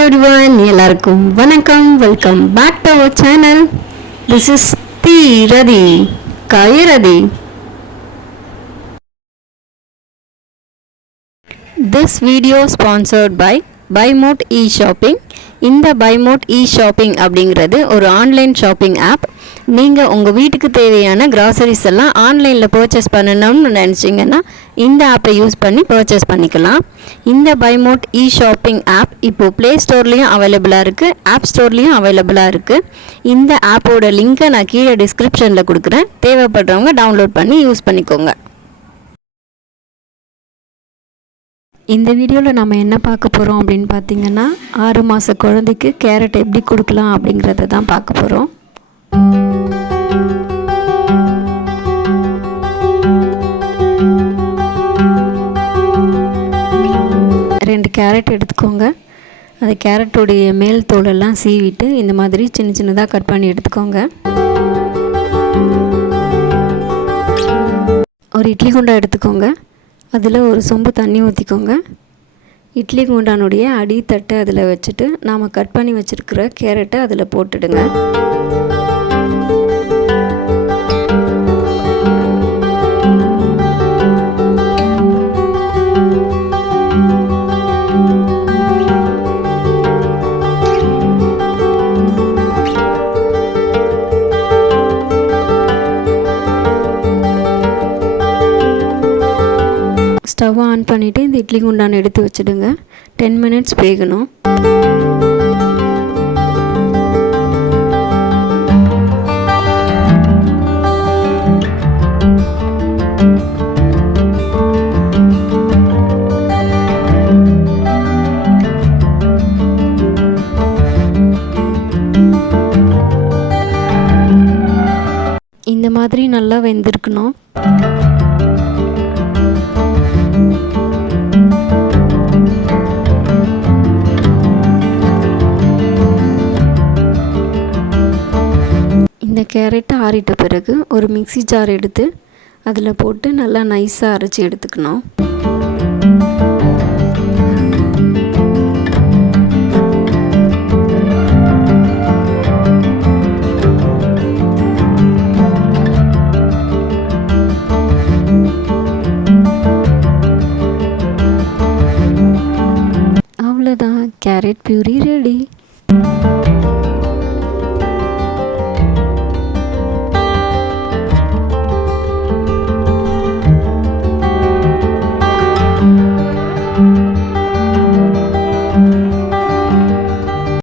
everyone, எல்லாருக்கும் வணக்கம். Welcome back to our channel. This is Radhi Kayaradi. This video sponsored by BuyMote e-shopping. இந்த BuyMote e-shopping அப்படிங்கிறது ஒரு online shopping app. நீங்கள் உங்கள் வீட்டுக்கு தேவையான கிராசரிஸ் எல்லாம் ஆன்லைனில் பர்ச்சேஸ் பண்ணணும்னு நினச்சிங்கன்னா இந்த ஆப்பை யூஸ் பண்ணி பர்ச்சேஸ் பண்ணிக்கலாம். இந்த BuyMote e-shopping ஆப் இப்போது ப்ளே ஸ்டோர்லேயும் அவைலபிளாக இருக்குது, ஆப் ஸ்டோர்லேயும் அவைலபிளாக இருக்குது. இந்த ஆப்போட லிங்க்கை நான் கீழே டிஸ்கிரிப்ஷனில் கொடுக்குறேன். தேவைப்படுறவங்க டவுன்லோட் பண்ணி யூஸ் பண்ணிக்கோங்க. இந்த வீடியோவில் நம்ம என்ன பார்க்க போகிறோம் அப்படின்னு பார்த்தீங்கன்னா 6 மாத குழந்தைக்கு கேரட் எப்படி கொடுக்கலாம் அப்படிங்கிறத தான் பார்க்க போகிறோம். 2 கேரட் எடுத்துக்கோங்க. அந்த கேரட்டுடைய மேல் தோலெல்லாம் சீவிட்டு இந்த மாதிரி சின்ன சின்னதாக கட் பண்ணி எடுத்துக்கோங்க. ஒரு இட்லி குண்டா எடுத்துக்கோங்க. அதில் ஒரு சொம்பு தண்ணி ஊற்றிக்கோங்க. இட்லி குண்டானுடைய அடித்தட்டை அதில் வச்சுட்டு நாம் கட் பண்ணி வச்சுருக்கிற கேரட்டை அதில் போட்டுடுங்க. ஸ்டவ் ஆன் பண்ணிவிட்டு இந்த இட்லி குண்டான் எடுத்து வச்சுடுங்க. 10 மினிட்ஸ் வேகணும். இந்த மாதிரி நல்லா வெந்திருக்கணும். இந்த கேரட் ஆறிட்ட பிறகு ஒரு மிக்ஸி ஜார் எடுத்து அதில் போட்டு நல்லா நைஸாக அரைச்சி எடுத்துக்கணும். அவ்வளோதான், கேரட் பியூரி ரெடி.